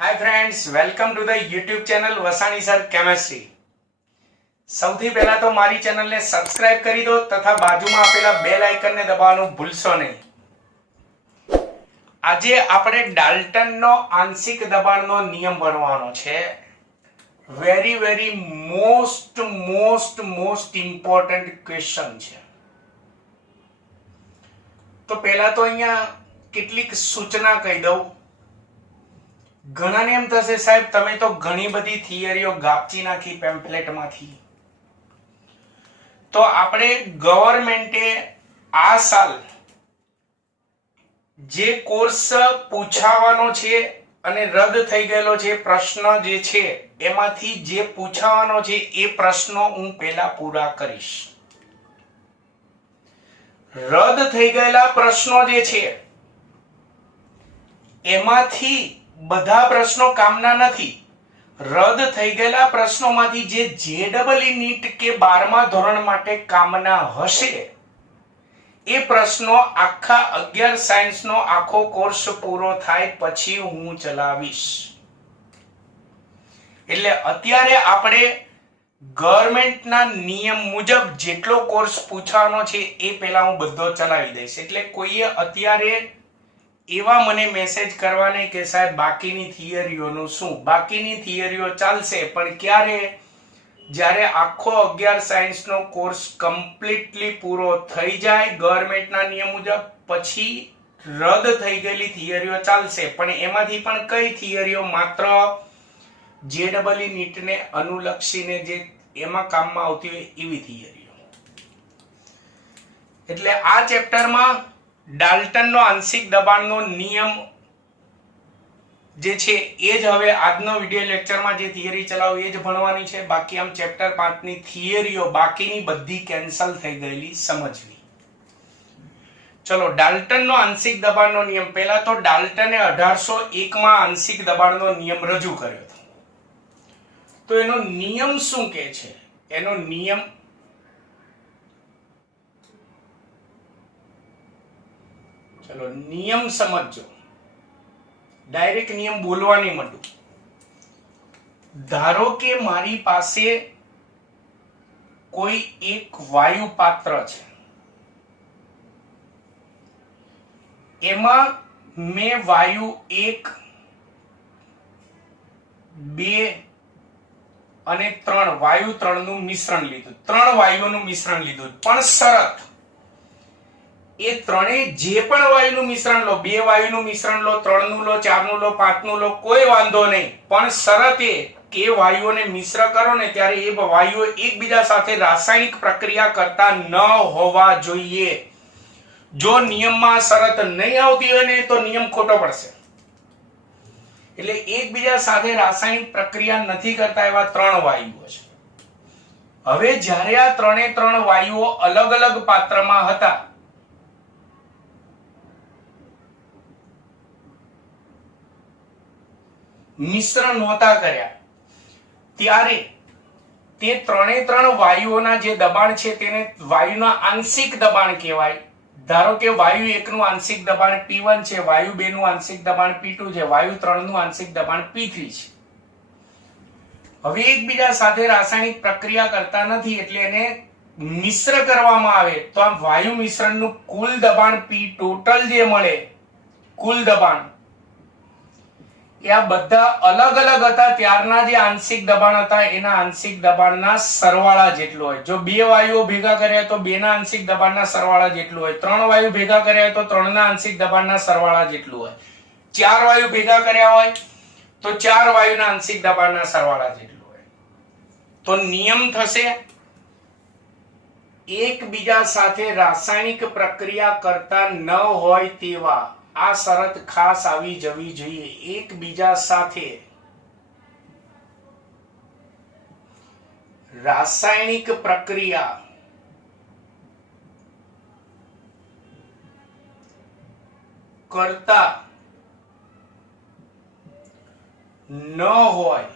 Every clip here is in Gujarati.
Hi friends, welcome to the YouTube channel Vasani sir chemistry. સૌથી પહેલા તો મારી ચેનલને સબસ્ક્રાઇબ કરી દો તથા બાજુમાં આપેલા બેલ આઇકનને દબાવવાનું ભૂલશો નહીં। આજે આપણે ડાલ્ટનનો આંશિક દબાણનો નિયમ ભણવાનો છે। વેરી મોસ્ટ ઇમ્પોર્ટન્ટ ક્વેશ્ચન છે। તો પહેલા તો અહીંયા કેટલીક સૂચના કહી દઉં। ઘણાને એમ થશે સાહેબ તમે તો ઘણી બધી થિયરીઓ ગાપચી નાખી પેમ્ફલેટમાંથી। તો આપણે ગવર્મેન્ટે આ સાલ જે કોર્સ પૂછાવાનો છે અને રદ થઈ ગયેલો છે પ્રશ્ન જે છે એમાંથી જે પૂછાવાનો છે એ પ્રશ્નો હું પહેલા પૂરા કરીશ। રદ થઈ ગયેલા પ્રશ્નો જે છે એમાંથી બધા પ્રશ્નો કામના નથી। રદ થઈ ગયેલા પ્રશ્નોમાંથી જે જેડબલઈ નીટ કે 12મા ધોરણ માટે કામના હશે એ પ્રશ્નો આખા 11 સાયન્સનો આખો કોર્સ પૂરો થાય પછી હું ચલાવીશ। એટલે અત્યારે આપણે ગવર્નમેન્ટના નિયમ મુજબ જેટલો કોર્સ પૂછવાનો છે એ પહેલા હું બધો ચલાવી દઈશ। એટલે કોઈએ અત્યારે એવા મને મેસેજ કરવા નહીં કે સાહેબ બાકીની થિયરીઓનું શું। બાકીની થિયરીઓ ચાલશે પણ ક્યારે? જ્યારે આખો 11 સાયન્સનો કોર્સ કમ્પ્લીટલી પૂરો થઈ જાય ગવર્નમેન્ટના નિયમ મુજબ પછી રદ થઈ ગયેલી થિયરીઓ ચાલશે। પણ એમાંથી પણ કઈ થિયરીઓ? માત્ર જેડબલઈ નીટને અનુલક્ષીને જે એમાં કામમાં આવતી હોય એવી થિયરીઓ। એટલે આ ચેપ્ટરમાં ડાલ્ટનનો આંશિક દબાણનો નિયમ જે છે એ જ હવે આજનો વિડિયો લેક્ચરમાં જે થિયરી ચલાવું એ જ ભણવાની છે। બાકી આમ ચેપ્ટર 5 ની થિયરીઓ બાકીની બધી કેન્સલ થઈ ગયેલી સમજવી। ચલો ડાલ્ટનનો આંશિક દબાણનો નિયમ। પહેલા તો ડાલ્ટને 1801 માં આંશિક દબાણનો નિયમ રજૂ કર્યો હતો। તો એનો નિયમ શું કહે છે? એનો નિયમ चलो नियम समझो। डायरेक्ट नियम बोलवा नहीं मंडू। धारो के मारी पासे कोई एक वायु पात्र है, एमा मैं वायु 1, 2 અને 3 વાયુ 3 નું મિશ્રણ લીધું। 3 વાયુઓનું મિશ્રણ લીધું પણ શરત એ ત્રણે જે પણ વાયુનું મિશ્રણ લો, 2 વાયુનું મિશ્રણ લો, 3 નું લો, 4 નું લો, 5 નું લો, કોઈ વાંધો નહીં, પણ શરત એ કે વાયુઓને મિશ્ર કરો ને ત્યારે એ વાયુઓ એકબીજા સાથે રાસાયણિક પ્રક્રિયા કરતા ન હોવા જોઈએ। જો નિયમમાં શરત નહીં આવતી હોય ને તો નિયમ ખોટો પડશે। એટલે એકબીજા સાથે રાસાયણિક પ્રક્રિયા નથી કરતા એવા 3 વાયુઓ છે। હવે જ્યારે આ 3 વાયુઓ અલગ અલગ પાત્રમાં હતા મિશ્રણ નહોતા કર્યા ત્યારે તે 3 વાયુઓના જે દબાણ છે તેને વાયુના આંશિક દબાણ કહેવાય। ધારો કે વાયુ 1 નું આંશિક દબાણ P1 છે, વાયુ 2 નું આંશિક દબાણ P2 છે, વાયુ 3 નું આંશિક દબાણ P3 છે। હવે એકબીજા સાથે રાસાયણિક પ્રક્રિયા કરતા નથી એટલે એને મિશ્ર કરવામાં આવે તો આ વાયુ મિશ્રણનું કુલ દબાણ P ટોટલ જે મળે કુલ દબાણ એ આ બધા અલગ અલગ હતા ત્યારના જે આંશિક દબાણ હતા એના આંશિક દબાણના સરવાળા જેટલું હોય। જો 2 વાયુઓ ભેગા કર્યા તો 2 ના આંશિક દબાણના સરવાળા જેટલું હોય, 3 વાયુ ભેગા કર્યા તો 3 ના આંશિક દબાણના સરવાળા જેટલું હોય, 4 વાયુ ભેગા કર્યા હોય તો 4 વાયુના આંશિક દબાણના સરવાળા જેટલું હોય। તો નિયમ થશે એકબીજા સાથે રાસાયણિક પ્રક્રિયા કરતા ન હોય તેવા આ શરત ખાસ આવી જવી જોઈએ। એકબીજા સાથે રાસાયણિક પ્રક્રિયા કરતા ન હોય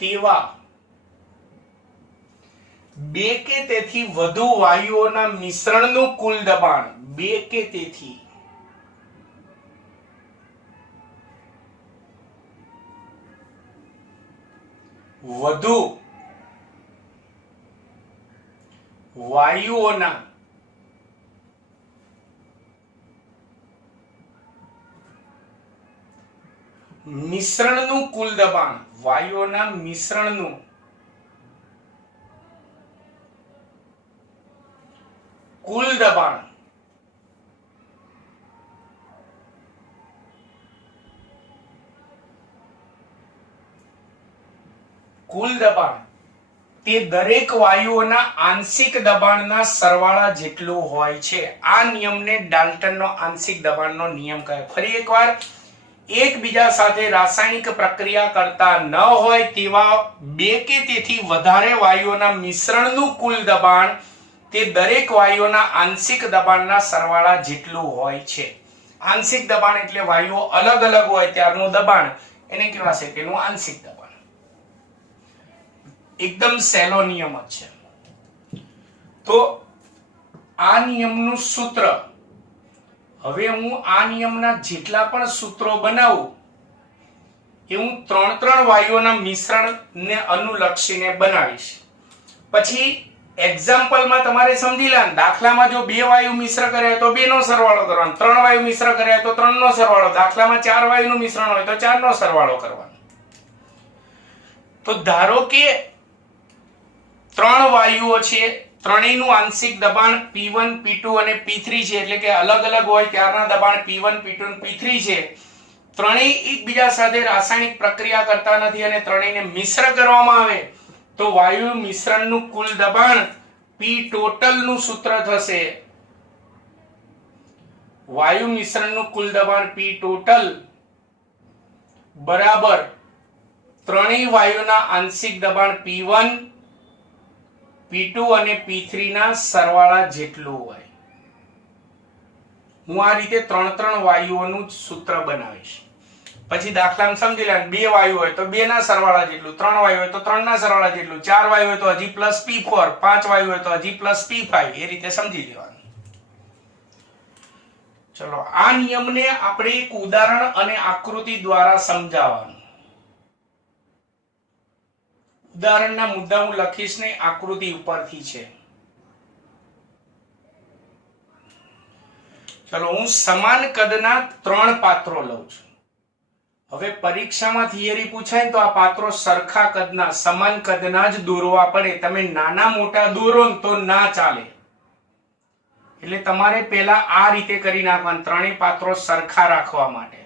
તેવા બે કે તેથી વધુ વાયુઓના મિશ્રણનું કુલ દબાણ, બે કે તેથી વધુ વાયુઓના મિશ્રણનું કુલ દબાણ, વાયુઓના મિશ્રણનું કુલ દબાણ તે દરેક વાયુઓના આંશિક દબાણના સરવાળા જેટલું હોય છે. આ નિયમને ડાલ્ટનનો આંશિક દબાણનો નિયમ કહે. ફરી એકવાર, એકબીજા સાથે રાસાયણિક પ્રક્રિયા કરતા ન હોય તેવા બે કે તેથી વધારે વાયુઓના મિશ્રણનું કુલ દબાણ તે દરેક વાયુઓના આંશિક દબાણના સરવાળા જેટલું હોય છે. આંશિક દબાણ એટલે વાયુઓ અલગ અલગ હોય ત્યારનું દબાણ, એને કહેવાશે તેનું આંશિક દબાણ. એકદમ સહેલો નિયમ જ છે. તો આ નિયમનું સૂત્ર, હવે હું આ નિયમના જેટલા પણ સૂત્રો બનાવું એ હું ત્રણ વાયુઓના મિશ્રણને અનુલક્ષીને બનાવીશ. પછી એક્ઝામ્પલમાં તમારે સમજી લેવાનું, દાખલામાં જો બે વાયુ મિશ્ર કરે તો બે નો સરવાળો કરવાનો, ત્રણ વાયુ મિશ્ર કરે તો ત્રણ નો સરવાળો, દાખલામાં ચાર વાયુનું મિશ્રણ હોય તો ચાર નો સરવાળો કરવાનો. તો ધારો કે ત્રણ વાયુઓ છે, ત્રણેયનું આંશિક દબાણ P1 P2 અને P3 છે, એટલે કે અલગ અલગ હોય ત્યારના દબાણ P1 P2 અને P3 છે. ત્રણેય એકબીજા સાથે રાસાયણિક પ્રક્રિયા કરતા નથી અને ત્રણેયને મિશ્ર કરવામાં આવે તો વાયુ મિશ્રણનું કુલ દબાણ P ટોટલ નું સૂત્ર થશે. વાયુ મિશ્રણનું કુલ દબાણ P ટોટલ બરાબર ત્રણેય વાયુના આંશિક દબાણ P1 P2 અને P3 ના સરવાળા જેટલું હોય. હું આ રીતે ત્રણ વાયુઓનું સૂત્ર બનાવીશ. પછી દાખલામાં સમજી લેવાનું, બે વાયુ હોય તો બે ના સરવાળા જેટલું, ત્રણ વાયુ હોય તો ત્રણ ના સરવાળા જેટલું, ચાર વાયુ હોય તો હજી પ્લસ P4, પાંચ વાયુ હોય તો હજી પ્લસ P5, એ રીતે સમજી લેવાનું. ચલો, આ નિયમને આપણે એક ઉદાહરણ અને આકૃતિ દ્વારા સમજાવવાનું. ઉદાહરણના મુદ્દા હું લખીશ ને આકૃતિ ઉપરથી છે. ચલો, હું સમાન કદના ત્રણ પાત્રો લઉં છું. હવે પરીક્ષામાં થિયરી પૂછાય તો આ પાત્રો સરખા કદના, સમાન કદના જ દોરવા પડે. તમે નાના મોટા દોરો તો ના ચાલે. એટલે તમારે પહેલા આ રીતે કરી નાખવાનું, ત્રણેય પાત્રો સરખા રાખવા માટે.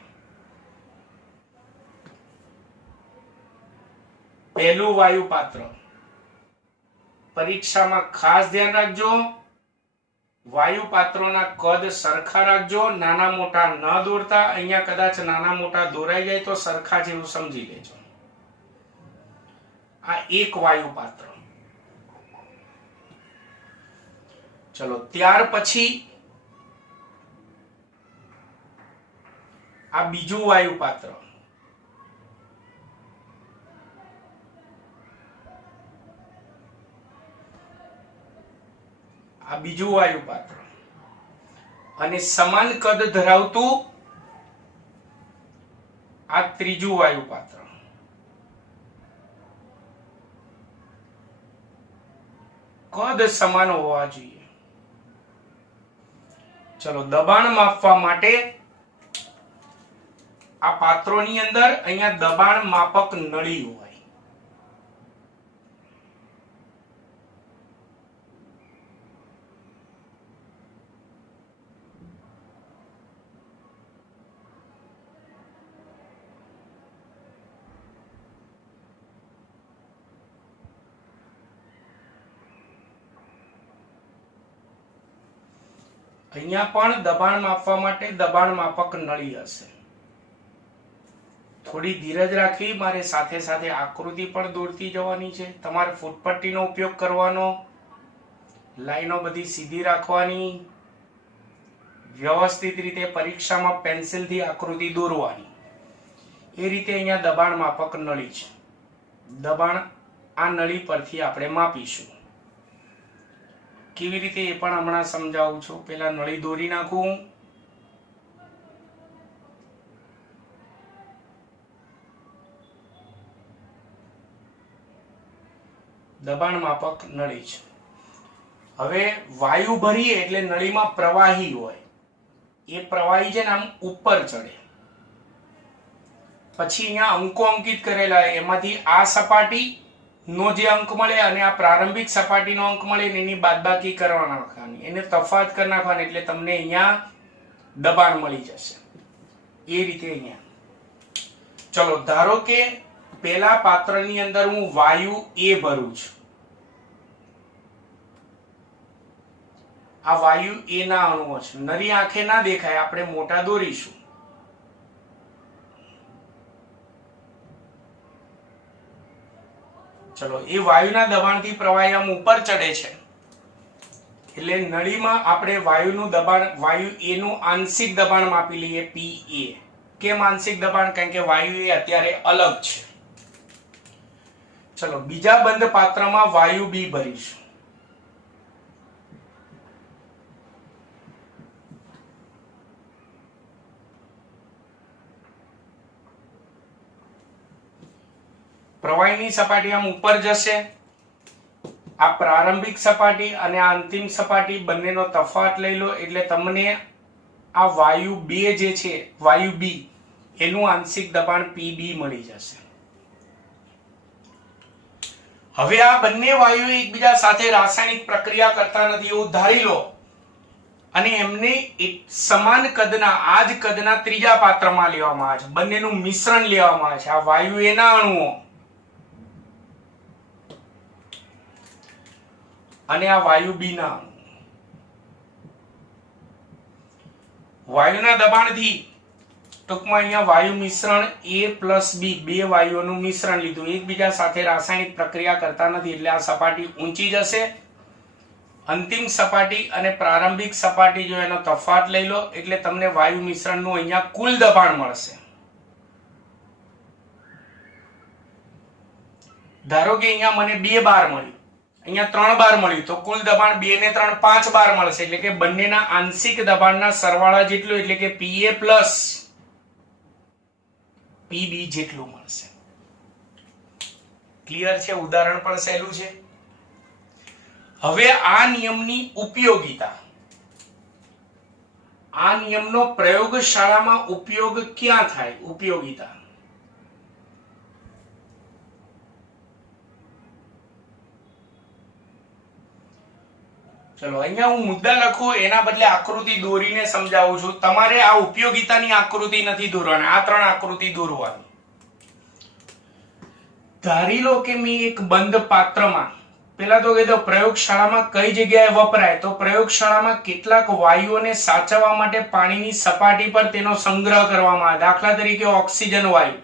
પહેલું વાયુ પાત્ર, પરીક્ષામાં ખાસ ધ્યાન રાખજો, વાયુ પાત્રોના કદ સરખા રાખજો, નાના મોટા ન દોરતા. અહીંયા કદાચ નાના મોટા દોરાઈ જાય તો સરખા જેવું સમજી લેજો. આ એક વાયુ પાત્ર. ચલો, ત્યાર પછી આ બીજું વાયુ પાત્ર. આ બીજું વાયુ પાત્ર અને સમાન કદ ધરાવતું આ ત્રીજું વાયુ પાત્ર. કદ સમાન હોવા જોઈએ. ચલો, દબાણ માપવા માટે આ પાત્રોની અંદર અહીંયા દબાણ માપક નળી હોય. અહીંયા પણ દબાણ માપવા માટે દબાણ માપક નળી હશે. થોડી ધીરજ રાખવી, મારે સાથે સાથે આકૃતિ પણ દોરતી જવાની છે. તમારે ફૂટપટ્ટીનો ઉપયોગ કરવાનો, લાઈનો બધી સીધી રાખવાની, વ્યવસ્થિત રીતે પરીક્ષામાં પેન્સિલથી આકૃતિ દોરવાની. એ રીતે અહીંયા દબાણ માપક નળી છે. દબાણ આ નળી પરથી આપણે માપીશું. કેવી રીતે એ પણ હમણાં સમજાવું છું. પેલા નળી દોરી નાખું. દબાણ માપક નળી છે. હવે વાયુ ભરીએ એટલે નળીમાં પ્રવાહી હોય, એ પ્રવાહી છે ને આમ ઉપર ચડે, પછી અહીંયા અંકો અંકિત કરેલા એમાંથી આ સપાટી નો જે અંક મળે અને આ પ્રારંભિક સપાટીનો અંક મળે એની બાદબાકી કરવા નાખવાની, એને તફાવત કરી નાખવાની એટલે તમને અહીંયા દબાણ મળી જશે. એ રીતે અહીંયા ચલો ધારો કે પેલા પાત્રની અંદર હું વાયુ એ ભરું છું. આ વાયુ એ ના અણુઓ છે, નરી આંખે ના દેખાય, આપણે મોટા દોરીશું. ચલો એ વાયુના દબાણથી પ્રવાહી આમ ઉપર ચડે છે એટલે નળીમાં આપણે વાયુનું દબાણ, વાયુ એ નું આંશિક દબાણ માપી લઈએ PA. કેમ આંશિક દબાણ? કારણ કે વાયુ એ અત્યારે અલગ છે. ચલો બીજા બંધ પાત્રમાં વાયુ B ભરીશું. પ્રવાહીની સપાટી આમ ઉપર જશે. આ પ્રારંભિક સપાટી અને આ અંતિમ સપાટી બંનેનો તફાવત લઈ લો એટલે તમને આ વાયુ 2 જે છે, વાયુ B એનું આંશિક દબાણ PB મળી જશે. હવે આ બંને વાયુ એકબીજા સાથે રાસાયણિક પ્રક્રિયા કરતા નથી એવું ધારી લો અને એમને એક સમાન કદના, આ જ કદના ત્રીજા પાત્રમાં લેવામાં આવે છે. બંનેનું મિશ્રણ લેવામાં આવે છે. આ વાયુ એના અણુઓ અને આ વાયુ B ના અણુ. વાયુના દબાણથી ટૂંકમાં અહીંયા વાયુ મિશ્રણ A+B, બે વાયુઓનું મિશ્રણ લીધું, એકબીજા સાથે રાસાયણિક પ્રક્રિયા કરતા નથી એટલે આ સપાટી ઊંચી જશે. અંતિમ સપાટી અને પ્રારંભિક સપાટી જો એનો તફાવત લઈ લો એટલે તમને વાયુ મિશ્રણનું અહીંયા કુલ દબાણ મળશે. ધારો કે અહીંયા મને 2 બાર મળ્યું, અહીંયા 3 બાર મળ્યું, તો કુલ દબાણ 2 ને 3 5 બાર મળશે એટલે કે બંનેના આંશિક દબાણના સરવાળા જેટલું એટલે કે PA પ્લસ PB જેટલું મળશે. ક્લિયર છે? ઉદાહરણ પણ સહેલું છે. હવે આ નિયમની ઉપયોગિતા, આ નિયમનો પ્રયોગશાળામાં ઉપયોગ ક્યાં થાય? ઉપયોગિતા ચલો અહીંયા હું મુદ્દા લખું એના બદલે આકૃતિ દોરીને સમજાવું છું. તમારે આ ઉપયોગિતાની આકૃતિ નથી દોરવાની, આ 3 આકૃતિ દોરવાની. ધારી લો કે મેં એક બંધ પાત્રમાં, પેલા તો કહી દો પ્રયોગશાળામાં કઈ જગ્યાએ વપરાય, તો પ્રયોગશાળામાં કેટલાક વાયુઓને સાચવવા માટે પાણીની સપાટી પર તેનો સંગ્રહ કરવામાં આવે. દાખલા તરીકે ઓક્સિજન વાયુ.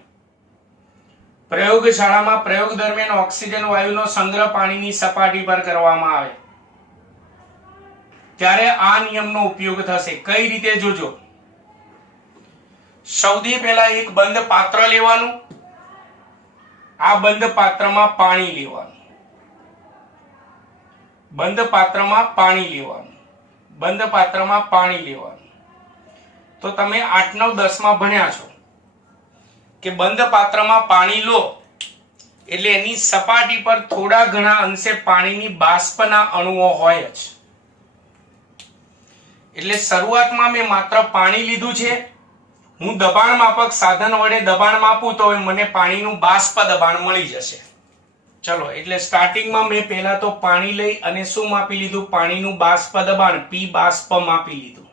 પ્રયોગશાળામાં પ્રયોગ દરમિયાન ઓક્સિજન વાયુનો સંગ્રહ પાણીની સપાટી પર કરવામાં આવે ત્યારે આ નિયમનો ઉપયોગ થશે. કઈ રીતે જોજો. સૌથી પહેલા એક બંધ પાત્ર લેવાનું, આ બંધ પાત્રમાં પાણી લેવાનું, બંધ પાત્રમાં પાણી લેવાનું, બંધ પાત્રમાં પાણી લેવાનું. તો તમે 8, 9, 10 માં ભણ્યા છો કે બંધ પાત્રમાં પાણી લો એટલે એની સપાટી પર થોડા ઘણા અંશે પાણીની બાષ્પના અણુઓ હોય જ. એટલે શરૂઆતમાં મેં માત્ર પાણી લીધું છે. હું દબાણ માપક સાધન વડે દબાણ માપું તો મને પાણીનું બાષ્પ દબાણ મળી જશે. ચલો એટલે સ્ટાર્ટિંગમાં મેં પહેલા તો પાણી લઈ અને શું માપી લીધું? પાણીનું બાષ્પ દબાણ P બાષ્પ માપી લીધું.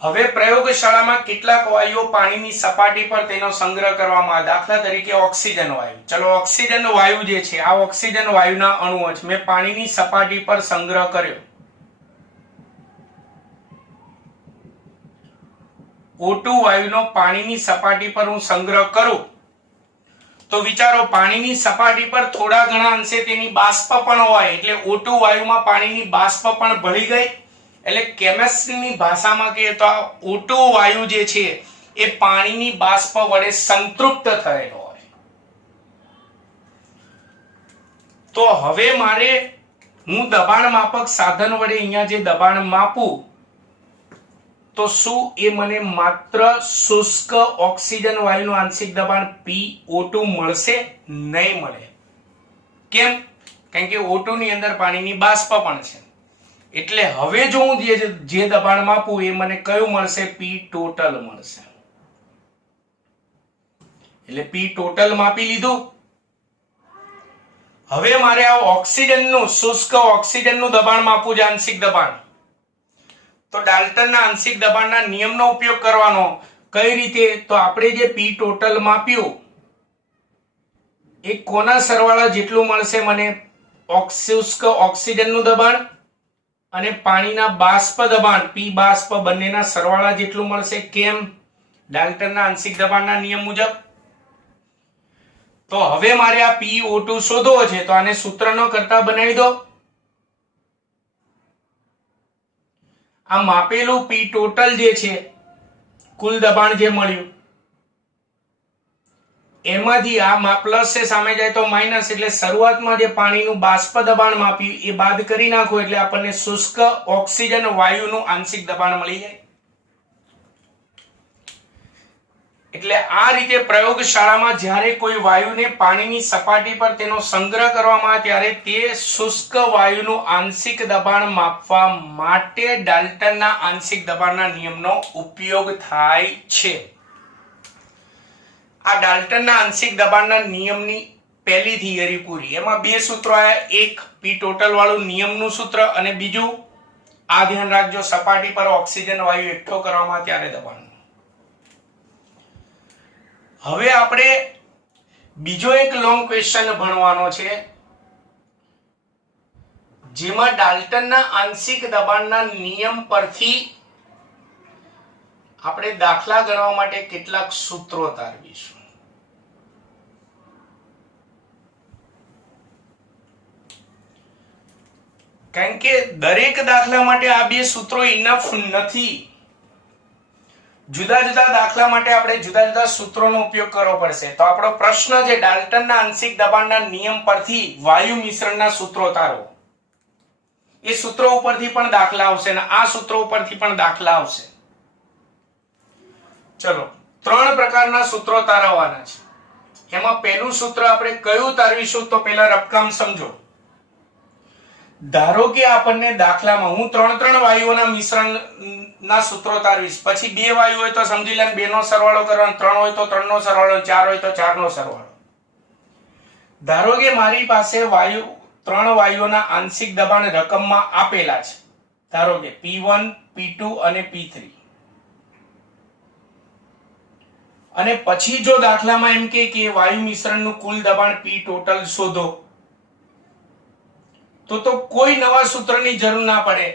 હવે પ્રયોગશાળામાં કેટલાક વાયુઓ પાણીની સપાટી પર તેનો સંગ્રહ કરવામાં આવે. દાખલા તરીકે ઓક્સિજન વાયુ. ચલો ઓક્સિજન વાયુ જે છે, આ ઓક્સિજન વાયુના અણુઓ છે, મેં પાણીની સપાટી પર સંગ્રહ કર્યો. O2 વાયુનો પાણીની સપાટી પર હું સંગ્રહ કરું તો વિચારો પાણીની સપાટી પર થોડા ઘણા અંશે તેની બાષ્પ પણ હોય એટલે O2 વાયુમાં પાણીની બાષ્પ પણ ભળી ગઈ. એટલે કેમિસ્ટ્રીની ભાષામાં કહીએ તો આ O2 વાયુ જે છે એ પાણીની બાષ્પ વડે સંતૃપ્ત થયેલો હોય. તો હવે મારે હું દબાણ માપક સાધન વડે અહીંયા જે દબાણ માપું તો શું એ મને માત્ર શુષ્ક ઓક્સિજન વાયુનું આંશિક દબાણ PO2 મળશે? નહીં મળે. કેમ? કારણ કે O2 ની અંદર પાણીની બાષ્પ પણ છે. એટલે હવે જો હું જે દબાણ માપું એ મને કયું મળશે? P ટોટલ મળશે. એટલે P ટોટલ માપી લીધું. હવે મારે આ ઓક્સિજનનું શુષ્ક ઓક્સિજનનું દબાણ માપવું છે, આંશિક દબાણ. તો ડાલ્ટનના આંશિક દબાણના નિયમનો ઉપયોગ કરવાનો. કઈ રીતે? તો આપણે જે P ટોટલ માપ્યું એ કોના સરવાળા જેટલું મળશે મને? શુષ્ક ઓક્સિજનનું દબાણ અને પાણીના બાષ્પ દબાણ P બાષ્પ બંનેના સરવાળા જેટલું મળશે. કેમ? ડાલ્ટનના આંશિક દબાણના નિયમ મુજબ. તો હવે મારે આ PO2 શોધવો છે, તો આને સૂત્રનો કરતા બનાવી દો. આ માપેલું P ટોટલ જે છે, કુલ દબાણ જે મળ્યું એમાંથી આ પ્લસ છે સામે જાય તો માઇનસ, એટલે શરૂઆતમાં જે પાણીનું બાષ્પ દબાણ માપ્યું એ બાદ કરી નાખો એટલે આપણને શુષ્ક ઓક્સિજન વાયુનું આંશિક દબાણ મળી જાય. એટલે આ રીતે પ્રયોગશાળામાં જ્યારે કોઈ વાયુને પાણીની સપાટી પર તેનો સંગ્રહ કરવામાં આવે ત્યારે તે શુષ્ક વાયુનું આંશિક દબાણ માપવા માટે ડાલ્ટનના આંશિક દબાણના નિયમનો ઉપયોગ થાય છે. આ ડાલ્ટનના આંશિક દબાણના નિયમની પહેલી થિયરી પૂરી. એમાં બે સૂત્રો આવ્યા. એક P ટોટલ વાળું નિયમનું સૂત્ર અને બીજું આ ધ્યાન રાખજો, સપાટી પર ઓક્સિજન વાયુ એકઠો કરવામાં ત્યારે દબાણ. હવે આપણે બીજો એક લોંગ ક્વેશ્ચન ભણવાનો છે જેમાં ડાલ્ટનના આંશિક દબાણના નિયમ પરથી આપણે દાખલા ગણવા માટે કેટલાક સૂત્રો તારવીશું. કારણ કે દરેક દાખલા માટે આ બે સૂત્રો ઇનફ નથી. જુદા જુદા દાખલા માટે આપણે જુદા જુદા સૂત્રોનો ઉપયોગ કરવો પડશે. તો આપણો પ્રશ્ન છે ડાલ્ટનના આંશિક દબાણના નિયમ પરથી વાયુ મિશ્રણના સૂત્રો તારો. એ સૂત્રો ઉપરથી પણ દાખલા આવશે અને આ સૂત્રો ઉપરથી પણ દાખલા આવશે. ચલો, ત્રણ પ્રકારના સૂત્રો તારવવાના છે. એમાં પહેલું સૂત્ર આપણે કયું તારવીશું? તો પહેલા રકમ સમજો. ધારો કે આપણને દાખલામાં હું ત્રણ વાયુઓના મિશ્રણના સૂત્રો તારવીશ. પછી બે વાયુ હોય તો સમજી લે બે નો સરવાળો કરવાનો, ત્રણ હોય તો ત્રણ નો સરવાળો, ચાર હોય તો ચાર નો સરવાળો. ધારો કે મારી પાસે ત્રણ વાયુઓના આંશિક દબાણ રકમમાં આપેલા છે. ધારો કે P1, P2 અને P3. અને પછી જો દાખલામાં એમ કે વાયુ મિશ્રણનું કુલ દબાણ P ટોટલ શોધો, તો કોઈ નવા સૂત્રની જરૂર ના પડે.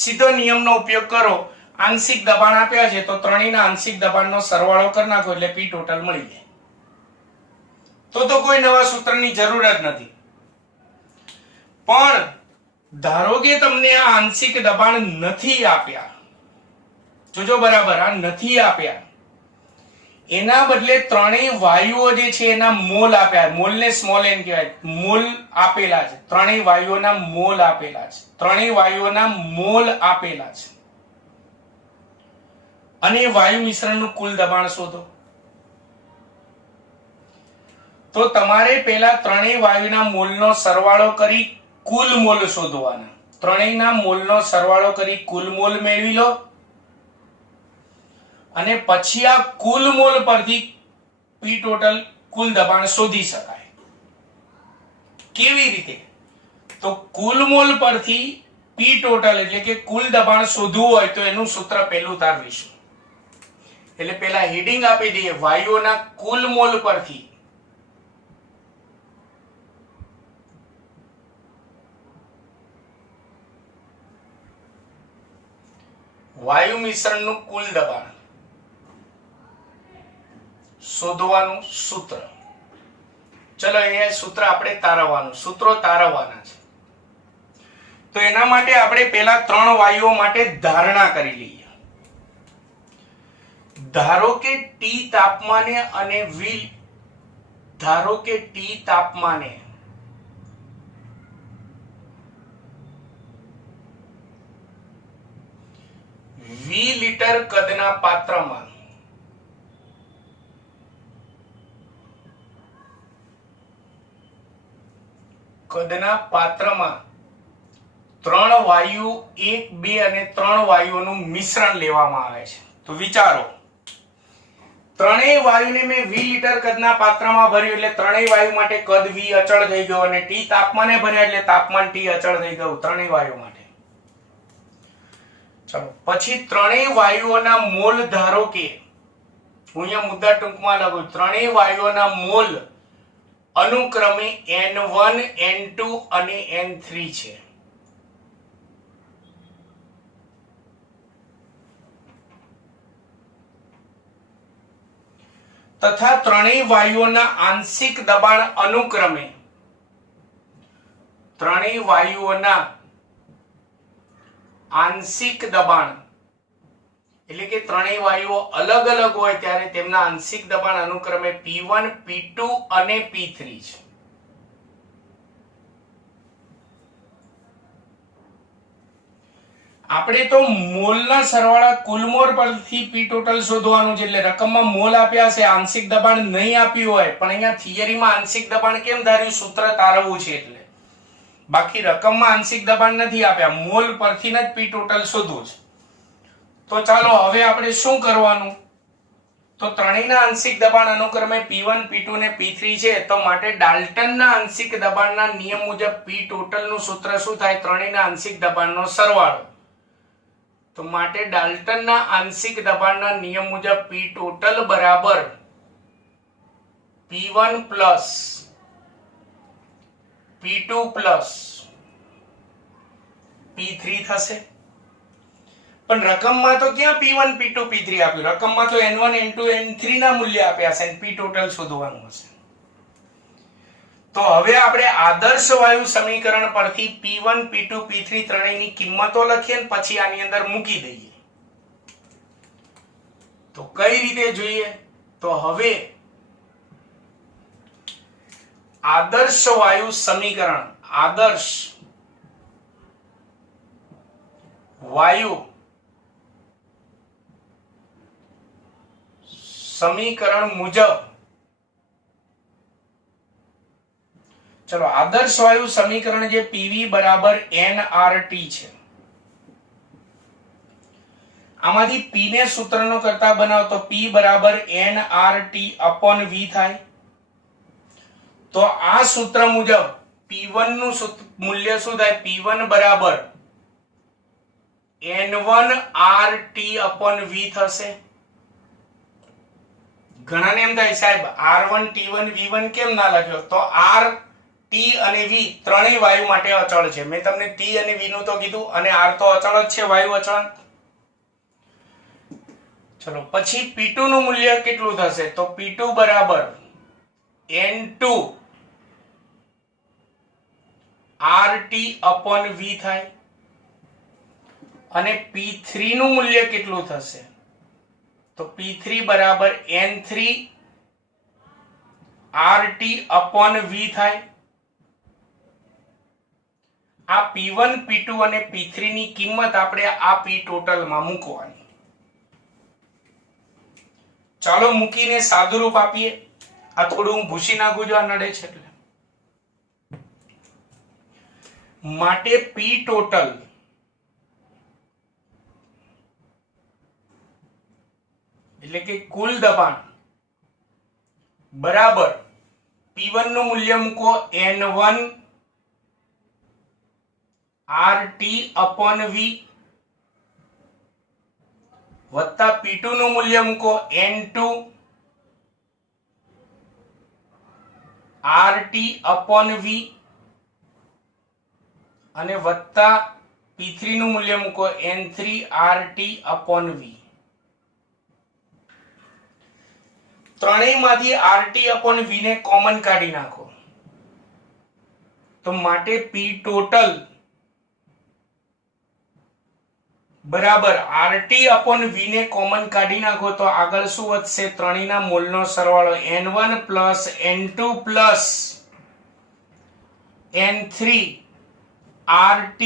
સીધો નિયમનો ઉપયોગ કરો. આંશિક દબાણ આપ્યા છે તો ત્રણેયના આંશિક દબાણનો સરવાળો કરી નાખો એટલે P ટોટલ મળી જાય. તો કોઈ નવા સૂત્રની જરૂર જ નથી. પણ ધારો કે તમને આ આંશિક દબાણ નથી આપ્યા, જોજો બરાબર, આ નથી આપ્યા, એના બદલે ત્રણેય વાયુઓ જે છે એના મોલ આપ્યા. મોલને સ્મોલ n કહેવાય. મોલ આપેલા છે. ત્રણેય વાયુઓના મોલ આપેલા છે. ત્રણેય વાયુઓના મોલ આપેલા છે. અને વાયુ મિશ્રણનું કુલ દબાણ શોધો. તો તમારે પહેલા ત્રણેય વાયુના મોલનો સરવાળો કરી કુલ મોલ શોધવાના. ત્રણેયના મોલનો સરવાળો કરી કુલ મોલ મેળવી લો અને પછી આ કુલ મોલ પરથી P ટોટલ કુલ દબાણ શોધી શકાય. કેવી રીતે? તો કુલ મોલ પરથી P ટોટલ એટલે કે કુલ દબાણ શોધવું હોય તો એનું સૂત્ર પહેલું તારવીશું. એટલે પહેલા હેડિંગ આપી દઈએ, વાયુઓના કુલ મોલ પરથી વાયુ મિશ્રણનું કુલ દબાણ શોધવાનું સૂત્ર. ચલો એ સૂત્ર આપણે તારવવાનું, સૂત્રો તારવવાના છે. તો એના માટે આપણે પહેલા ત્રણ વાયુઓ માટે ધારણા કરી લઈએ. ધારો કે T તાપમાને અને ધારો કે T તાપમાને વી લીટર કદના પાત્રમાં ત્રણ વાયુ 1, 2 અને 3 વાયુઓનું મિશ્રણ લેવામાં આવે છે. તો વિચારો, ત્રણેય વાયુને મેં 20 લીટર કદના પાત્રમાં ભર્યું એટલે ત્રણેય વાયુ માટે કદ V અચળ થઈ ગયો અને T તાપમાને ભર્યા એટલે તાપમાન T અચળ થઈ ગયું ત્રણેય વાયુ માટે. ચલો પછી ત્રણેય વાયુઓના મોલ ધારો કે હું અહીંયા મુદ્દા ટૂંકમાં લખું, ત્રણેય વાયુઓના મોલ અનુક્રમે N1, N2 અને N3 છે. તથા ત્રણેય વાયુઓના આંશિક દબાણ અનુક્રમે ત્રણેય વાયુઓના આંશિક દબાણ એટલે કે ત્રણેય વાયુઓ અલગ અલગ હોય ત્યારે તેમના આંશિક દબાણ અનુક્રમે P1, P2 અને P3 છે. આપણે તો મોલના સરવાળા કુલ મોલ પરથી P ટોટલ શોધવાનું છે. એટલે રકમમાં મોલ આપ્યા છે, આંશિક દબાણ નહીં આપ્યું હોય, પણ અહીંયા થિયરીમાં આંશિક દબાણ કેમ ધાર્યું? સૂત્ર તારવવું છે એટલે. બાકી રકમમાં આંશિક દબાણ નથી આપ્યા, મોલ પરથી જ P ટોટલ શોધવું છે. તો ચાલો હવે આપણે શું કરવાનું? તો ત્રણેયના આંશિક દબાણ અનુક્રમે P1, P2 ને P3 છે. તો માટે ડાલ્ટનના આંશિક દબાણના નિયમ મુજબ P ટોટલ નું સૂત્ર શું થાય? ત્રણેયના આંશિક દબાણનો સરવાળો. તો માટે ડાલ્ટનના આંશિક દબાણના નિયમ મુજબ P ટોટલ બરાબર P1 plus P2 plus P3 થશે. પણ રકમમાં તો ક્યાં P1, P2, P3 આપ્યું? રકમમાં તો N1, N2, N3 ના મૂલ્ય આપ્યા છે. P ટોટલ શોધવાનું હશે. તો હવે આપણે આદર્શ વાયુ સમીકરણ પરથી P1, P2, P3 ત્રણેયની કિંમતો લખીએ ને પછી આની અંદર મૂકી દઈએ. તો કઈ રીતે જોઈએ? તો હવે આદર્શ વાયુ સમીકરણ, આદર્શ વાયુ સમીકરણ મુજબ, ચલો આદર્શ વાયુ સમીકરણ જે PV બરાબર nRT છે, આમાંથી P ને સૂત્રનો કરતા બનાવો તો P બરાબર nRT upon V થાય. તો આ સૂત્ર મુજબ P1 નું મૂલ્ય શું થાય? P1 બરાબર N1 RT upon V થશે. ઘણાને એમ થાય સાહેબ R1 T1 V1 કેમ ના લખ્યો? તો R, T અને V ત્રણેય વાયુ માટે અચળ છે. મેં તમને T અને V નું તો કીધું, અને R તો અચળ જ છે, વાયુ અચળાંક. ચલો પછી P2 નું મૂલ્ય કેટલું થશે? તો P2 બરાબર N2 RT upon V થાય. અને P3 નું મૂલ્ય કેટલું થશે? તો P3 બરાબર N3 RT upon V થાય. આ P1, P2 અને P3 ની કિંમત આપણે આ P ટોટલ માં મૂકવાની. ચાલો મૂકીને સાદું રૂપ આપીએ. આ થોડું હું ભૂસી નાખું જો આ નડે છે એટલે. માટે P ટોટલ એટલે કે કુલ દબાણ બરાબર P1 નું મૂલ્ય મૂકો N1 RT upon V વત્તા P2 નું મૂલ્ય મૂકો N2 RT upon V અને વત્તા P3 નું મૂલ્ય મૂકો N3 RT upon V. ત્રણેયમાંથી RT upon V ને કોમન કાઢી નાખો. તો માટે P ટોટલ બરાબર RT upon V ને કોમન કાઢી નાખો તો આગળ શું વધશે? ત્રણેયના મોલનો સરવાળો N1 plus N2 plus N3 RT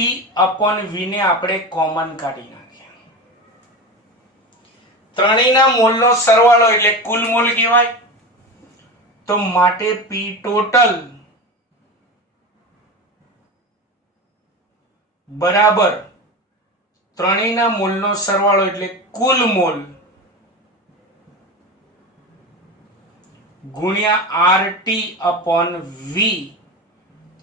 upon V ને આપણે કોમન કાઢી નાખ્યા. ત્રણેયના મોલનો સરવાળો એટલે કુલ મોલ કહેવાય. તો માટે P ટોટલ બરાબર ત્રણેયના મોલનો સરવાળો એટલે કુલ મોલ ગુણ્યા RT upon V.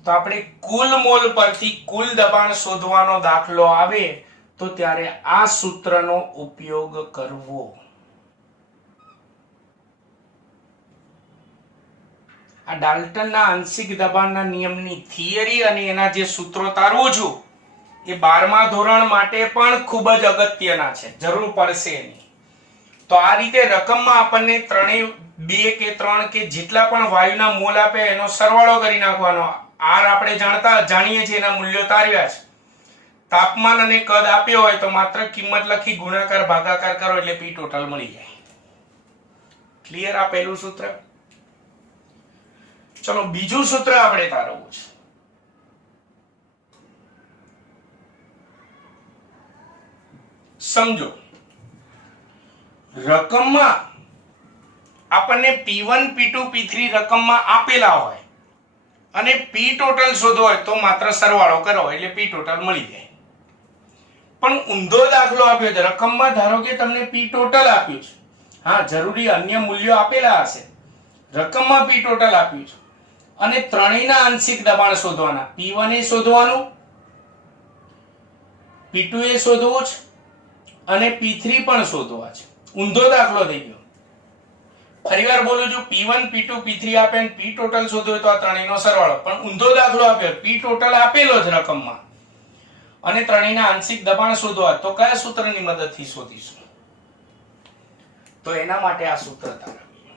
તો આપણે કુલ મોલ પરથી કુલ દબાણ શોધવાનો દાખલો આવે તો ત્યારે આ સૂત્રનો ઉપયોગ કરવો. આ ડાલ્ટનના આંશિક દબાણના નિયમની થિયરી અને એના જે સૂત્રો તારવું છું એ 12મા ધોરણ માટે પણ ખૂબ જ અગત્યના છે, જરૂર પડશે એની. તો આ રીતે રકમમાં આપણને ત્રણેય 2 કે 3 કે જેટલા પણ વાયુના મોલ આપે એનો સરવાળો કરી નાખવાનો. R આપણે જાણીએ છીએ, એના મૂલ્યો તાર્યા છે. તાપમાન અને કદ આપ્યો હોય તો માત્ર કિંમત લખી ગુણાકાર ભાગાકાર કરો એટલે P ટોટલ મળી જાય. ક્લિયર? આ પહેલું સૂત્ર. ચલો બીજું સૂત્ર આપણે તારવવું છે. સમજો, રકમમાં આપણને P1 P2 P3 રકમમાં આપેલા હોય અને P ટોટલ શોધવો હોય તો માત્ર સરવાળો કરો એટલે P ટોટલ મળી જાય. પણ ઊંધો દાખલો આપ્યો છે, રકમમાં ધારો કે તમને P ટોટલ આપ્યું છે, હા જરૂરી અન્ય મૂલ્યો આપેલા હશે, રકમમાં P ટોટલ આપ્યું છે અને ત્રણેયના આંશિક દબાણ શોધવાના. P1 એ શોધવાનું, P2 એ શોધવું છે અને P3 પણ શોધવા છે. ઊંધો દાખલો થઈ ગયો. ફરીવાર બોલું છું, P1 P2 P3 આપે અને P ટોટલ શોધવું તો આ ત્રણેયનો સરવાળો. પણ ઊંધો દાખલો આપ્યો, P ટોટલ આપેલો જ રકમમાં અને ત્રણેયના આંશિક દબાણ શોધવા, તો કયા સૂત્રની મદદથી શોધીશું? તો એના માટે આ સૂત્ર તારવીએ.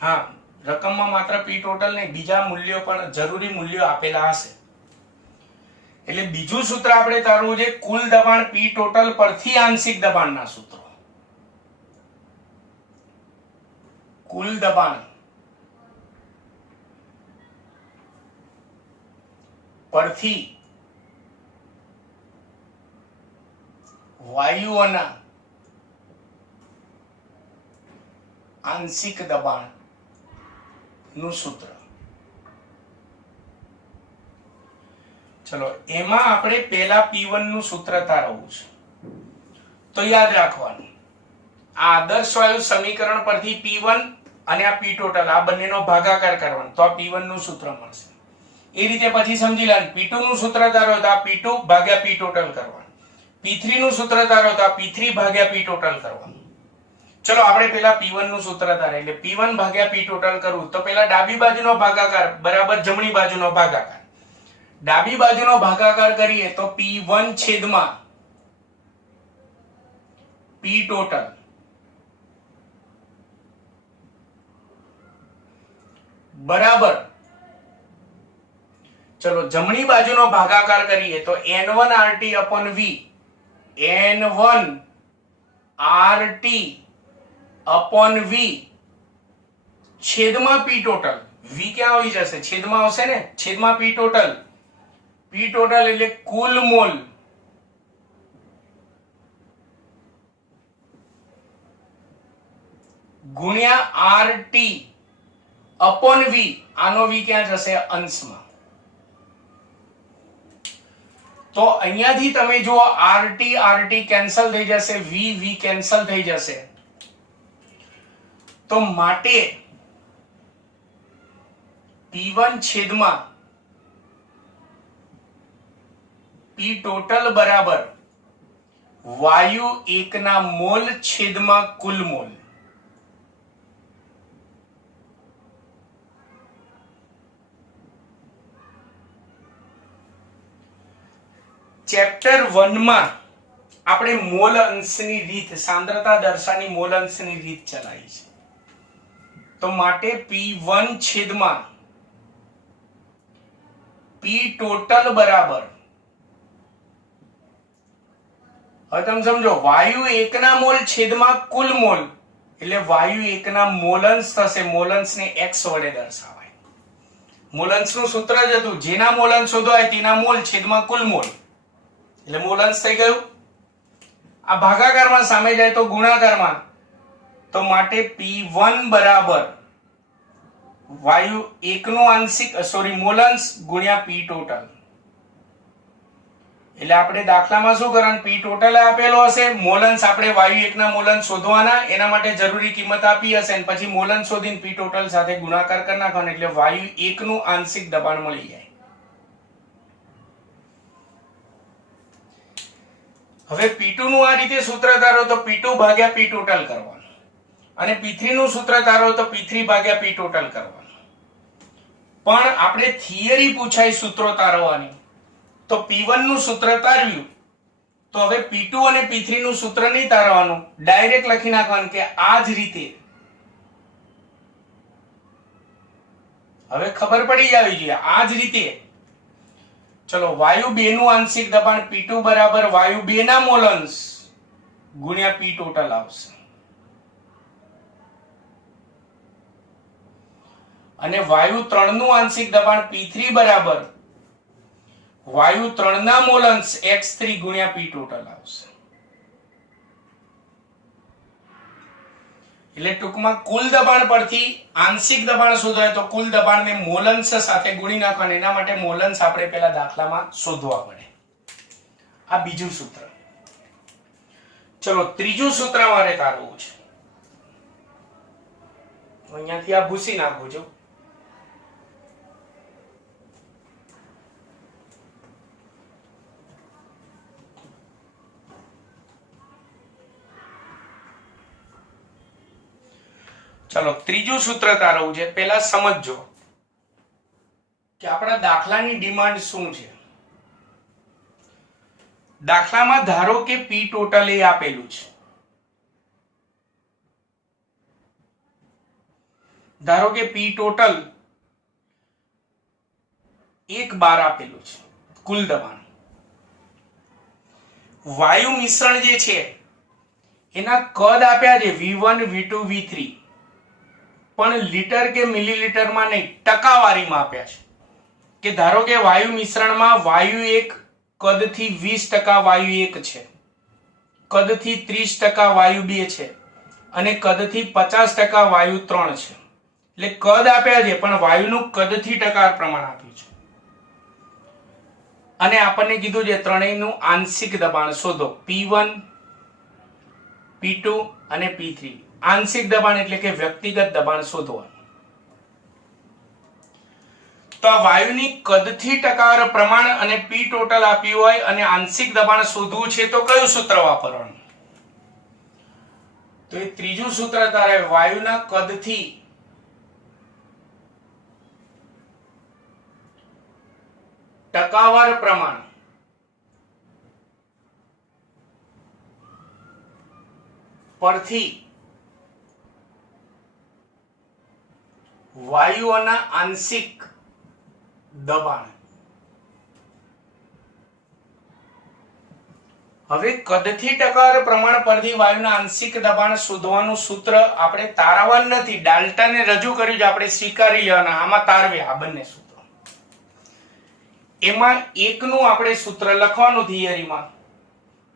હા, રકમમાં માત્ર P ટોટલ નહીં, બીજા મૂલ્યો પણ જરૂરી મૂલ્યો આપેલા હશે. એટલે બીજું સૂત્ર આપણે તારવું છે કુલ દબાણ P ટોટલ પરથી આંશિક દબાણના સૂત્રો. કુલ દબાણ પરથી વાયુઓના આંશિક દબાણ નું સૂત્ર. ચલો એમાં આપણે પહેલા P1 નું સૂત્ર તારવવું છે. તો યાદ રાખવાનું, આ આદર્શ વાયુ સમીકરણ પરથી P1 અને આ P ટોટલ આ બંનેનો ભાગાકાર કરવાનો તો આ P1 નું સૂત્ર મળશે. એ રીતે પછી સમજી લેવાનું, P2 નું સૂત્ર તારો તો આ P2 ભાગ્યા P ટોટલ કરવાનું, P3 નું સૂત્ર તારો તો આ P3 ભાગ્યા P ટોટલ કરવાનું. ચલો આપણે પહેલા P1 નું સૂત્ર તારે એટલે P1 ભાગ્યા P ટોટલ કરવું તો પહેલા ડાબી બાજુનો ભાગાકાર બરાબર જમણી બાજુનો ભાગાકાર. ડાબી બાજુનો ભાગાકાર કરીએ તો P1 છેદમાં P ટોટલ બરાબર, ચલો જમણી બાજુનો ભાગાકાર કરીએ તો N1 RT upon V, N1 RT upon V છેદમાં P ટોટલ. V ક્યાં આવી જશે? છેદમાં આવશે ને, છેદમાં P ટોટલ. P ટોટલ એટલે કુલ મોલ ગુણ્યા RT upon V. આનો V ક્યાં જશે? અંશમાં. તો અહીંયાથી તમે જુઓ RT RT કેન્સલ થઈ જશે, V V કેન્સલ થઈ જશે. તો માટે P1 છેદમાં P ટોટલ બરાબર વાયુ એકના મોલ છેદમાં કુલ મોલ. ચેપ્ટર 1 માં આપણે મોલ અંશની રીત, સાંદ્રતા દર્શાની મોલ અંશની રીત ચલાવી છે. તો માટે P1 છેદમાં P ટોટલ બરાબર, હવે તમે સમજો વાયુ એકના મોલ છેદમાં કુલ મોલ એટલે વાયુ એકના મોલંશ થશે. મોલંશને x વડે દર્શાવાય. મોલંશનું સૂત્ર જ હતું, જેના મોલંશ શોધવાય તેના મોલ છેદમાં કુલ મોલ એટલે મોલંશ થઈ ગયું. આ ભાગાકારમાં સામે જાય તો ગુણાકારમાં તો માટે P1 બરાબર વાયુ એકનું આંશિક મોલન્સ ગુણ્યા P ટોટલ. એટલે આપણે દાખલામાં શું કરવાનું, P ટોટલ આપેલો હશે, મોલન્સ આપણે વાયુ એકના મોલન્સ શોધવાના, એના માટે જરૂરી કિંમત આપી હશે અને પછી મોલન્સ શોધીને P ટોટલ સાથે ગુણાકાર કરી નાખવાનો એટલે વાયુ એકનું આંશિક દબાણ મળી જાય. હવે P2 નું આ રીતે સૂત્ર ધારો તો P2 ભાગ્યા P ટોટલ કરવાનું અને P3 નું સૂત્ર ધારો તો P3 ભાગ્યા P ટોટલ કરવાનું. પણ આપણે થિયરી પૂછાય સૂત્રો તારવવાની, તો P1 નું સૂત્ર તારવ્યું તો હવે P2 અને P3 નું સૂત્ર નહીં તારવાનું, ડાયરેક્ટ લખી નાખવાનું કે આ જ રીતે. હવે ખબર પડી જવી જોઈએ આ જ રીતે. ચલો વાયુ 2 નું આંશિક દબાણ P2 બરાબર વાયુ 2 ના મોલન્સ ગુણ્યા P ટોટલ આવશે. અને વાયુ 3 નું આંશિક દબાણ P3 બરાબર વાયુ 3 ના મોલન્સ x3 ગુણ્યા P ટોટલ આવશે. એટલે ટૂંકમાં કુલ દબાણ પરથી આંશિક દબાણ શોધાય તો કુલ દબાણને મોલન્સ સાથે ગુણી નાખવાનું. એના માટે મોલન્સ આપણે પેલા દાખલામાં શોધવા પડે. આ બીજું સૂત્ર. ચલો ત્રીજું સૂત્ર મારે તારવું છે. અહીંયાથી આ ભૂસી નાખું છું. ચલો ત્રીજું સૂત્ર તારવું છે. પહેલા સમજજો કે આપણા દાખલાની ડિમાન્ડ શું છે. દાખલામાં ધારો કે P ટોટલ એ આપેલું છે. ધારો કે P ટોટલ 1 બાર આપેલું છે કુલ દબાણ. વાયુ મિશ્રણ જે છે એના કદ આપ્યા છે V1 V2 V3, પણ લીટર કે મિલીલીટરમાં નહીં, ટકાવારીમાં આપ્યા છે. કે ધારો કે વાયુ મિશ્રણમાં વાયુ 1 કદથી 20% વાયુ 1 છે, કદથી 30% વાયુ 2 છે અને કદથી 50% વાયુ 3 છે. એટલે કદ આપ્યા છે પણ વાયુનું કદથી ટકા પ્રમાણ આપ્યું છે. અને આપણને કીધું છે ત્રણેયનું આંશિક દબાણ શોધો, P1 P2 અને P3. આંશિક દબાણ એટલે કે વ્યક્તિગત દબાણ શોધવાનું. તો આ વાયુની કદથી ટકાવાર પ્રમાણ અને P ટોટલ આપ્યું હોય અને આંશિક દબાણ શોધવું છે તો કયું સૂત્ર વાપરવાનું? તો એ ત્રીજું સૂત્ર તારે વાયુના કદથી ટકાવાર પ્રમાણ પરથી વાયુઓના આંશિક દબાણ. હવે કદથી ટકાવાર પ્રમાણ પરથી વાયુના આંશિક દબાણ શોધવાનું સૂત્ર આપણે તારવાનું નથી, ડાલ્ટને રજૂ કર્યું છે, આપણે સ્વીકારી લેવાના. આમાં તારવ્યા આ બંને સૂત્રો. એમાં એકનું આપણે સૂત્ર લખવાનું થિયરીમાં,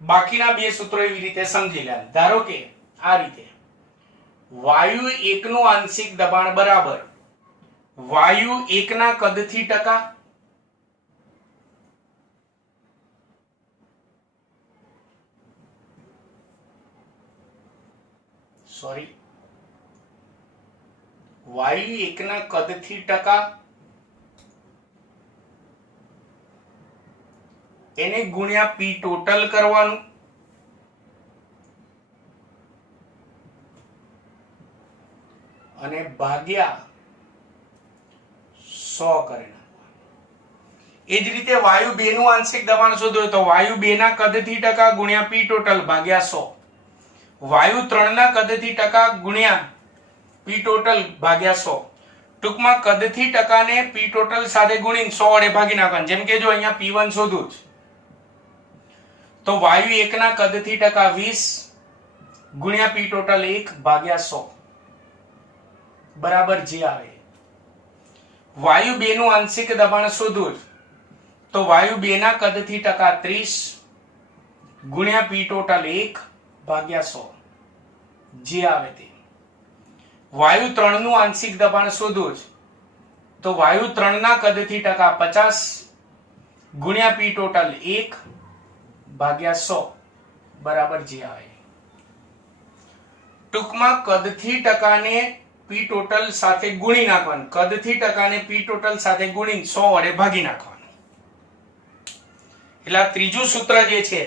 બાકીના બે સૂત્રો એવી રીતે સમજી લેવા. ધારો કે આ રીતે વાયુ એકનું આંશિક દબાણ બરાબર વાયુ એકના કદથી ટકા વાયુ એકના કદથી ટકા એને ગુણ્યા P ટોટલ કરવાનું અને ભાગ્યા 100 કરી નાખવાનું. એ જ રીતે વાયુ 2 નું આંશિક દબાણ શોધો તો વાયુ 2 ના કદથી ટકા ગુણ્યા P ટોટલ ભાગ્યા 100. વાયુ 3 ના કદથી ટકા ગુણ્યા P ટોટલ ભાગ્યા 100. ટૂંકમાં કદથી ટકાને P ટોટલ સાથે ગુણીને 100 વડે ભાગી નાખવાનું. જેમ કે જો અહીંયા P1 શોધું તો વાયુ 1 ના કદથી ટકા 20 ગુણ્યા P ટોટલ 1 ભાગ્યા 100 બરાબર જે આવે. વાયુ 2 નું આંશિક દબાણ શોધવું તો વાયુ 2 ના કદથી ટકા 30 ગુણ્યા P ટોટલ 1 ભાગ્યા 100 જે આવે તે. વાયુ 3 નું આંશિક દબાણ શોધવું છે તો વાયુ 3 ના કદથી ટકા 50 ગુણ્યા પી ટોટલ 1 ભાગ્યા 100 બરાબર જે આવે. ટૂંકમાં કદથી ટકાને પી ટોટલ સાથે ગુણી નાખવાનું, કદથી ટકાને પી ટોટલ સાથે ગુણી 100 વડે ભાગી નાખવાનું. એટલે આ ત્રીજું સૂત્ર જે છે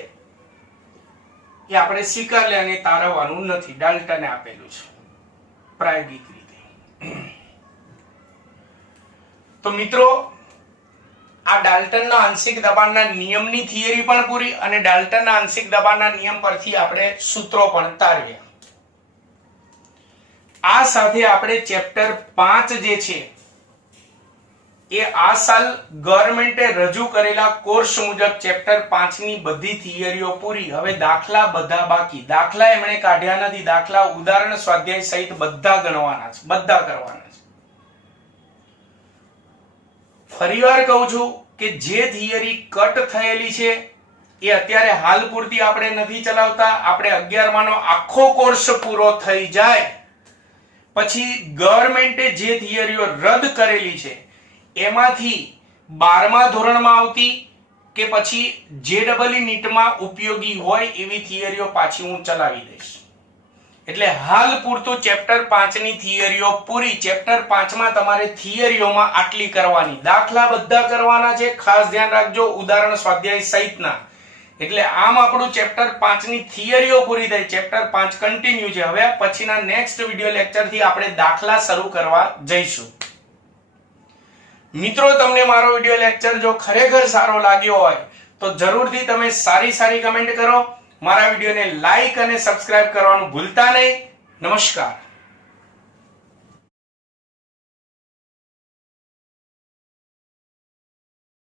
એ આપણે સ્વીકારી અને તારવવાનું નથી, ડાલ્ટને આપેલું છે પ્રાયોગિક રીતે. તો મિત્રો આ ડાલ્ટનના આંશિક દબાણના નિયમની થિયરી પણ પૂરી અને ડાલ્ટનના આંશિક દબાણના નિયમ પરથી આપણે સૂત્રો પણ તારવ્યા. આ સાથે આપણે ચેપ્ટર 5 જે છે એ આ સાલ ગવર્નમેન્ટે રજૂ કરેલા કોર્સ મુજબ ચેપ્ટર 5 ની બધી થિયરીઓ પૂરી. હવે દાખલા બધા બાકી. દાખલા એમણે કાઢ્યા નથી, દાખલા ઉદાહરણ સ્વાધ્યાય સહિત બધા ગણવાના છે, બધા કરવાના છે. ફરીવાર કહું છું કે જે થિયરી કટ થયેલી છે એ અત્યારે હાલ પૂરતી આપણે નથી ચલાવતા. આપણે 11મા નો આખો કોર્સ પૂરો થઈ જાય પછી ગવર્નમેન્ટે જે થિયરીઓ રદ કરેલી છે એમાંથી 12મા ધોરણમાં આવતી કે પછી JEE નીટમાં ઉપયોગી હોય એવી થિયરીઓ પાછી હું ચલાવી દઈશ. એટલે હાલ પૂરતું ચેપ્ટર 5 ની થિયરીઓ પૂરી. ચેપ્ટર 5 માં તમારે થિયરીઓમાં આટલી કરવાની, દાખલા બધા કરવાના છે, ખાસ ધ્યાન રાખજો, ઉદાહરણ સ્વાધ્યાય સહિતના. એટલે આમ આપણું ચેપ્ટર 5 ની થિયરીઓ પૂરી થઈ. ચેપ્ટર 5 કન્ટિન્યુ છે. હવે પછીના નેક્સ્ટ વિડિયો લેક્ચર થી આપણે દાખલા શરૂ કરવા જઈશું. મિત્રો તમને મારો વિડિયો લેક્ચર જો ખરેખર સારો લાગ્યો હોય તો જરૂરથી તમે સારી કમેન્ટ કરો. મારા વિડિયોને લાઈક અને સબસ્ક્રાઇબ કરવાનું ભૂલતા નહીં. નમસ્કાર.